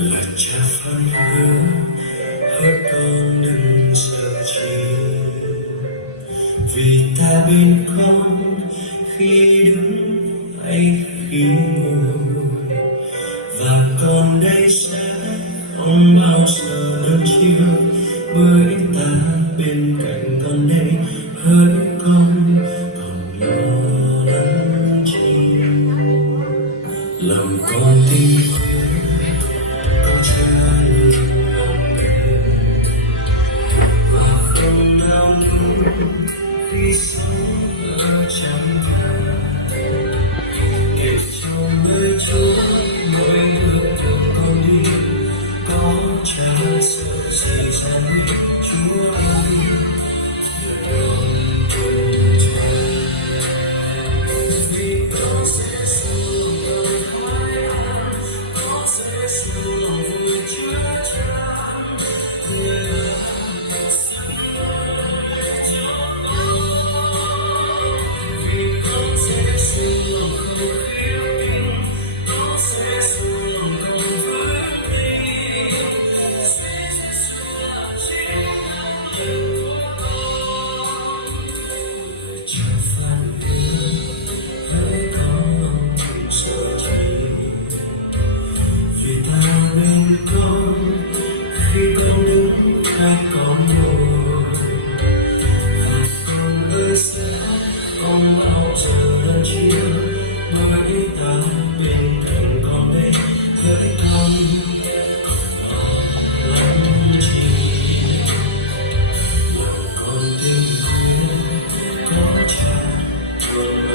là cha phán hứa hỡi con đừng sợ chi, vì ta bên con khi đứng hay khi ngồi, và con đây sẽ không bao giờ đơn chiêu, bởi ta bên cạnh con đây hỡi con còn lo lắng chi. Lòng con tin có cha luôn lòng mình, và không nào nữa khi sống ở trong nhà, kể cho nơi Chúa mỗi bước đường con đi, có cha sợ gì gian nguy. Chúa ơi là đường cùng cha, vì con sẽ xuống đời khoái an, con sẽ xuống lòng vui chứa chan, người là xin lỗi cho con. Vì con sẽ xuống lòng không khiêu khích, con sẽ xuống lòng con vững tin, sẽ xuống là chiến thắng của con. Lời cha phán hứa hỡi con đừng sợ chi, vì ta bên con khi con đứng hay con ngồi, và con ơi sẽ không bao giờ đơn chiêu, bởi ta bên cạnh con đây hỡi con còn lo lắng chi. Lòng con tin có cha luôn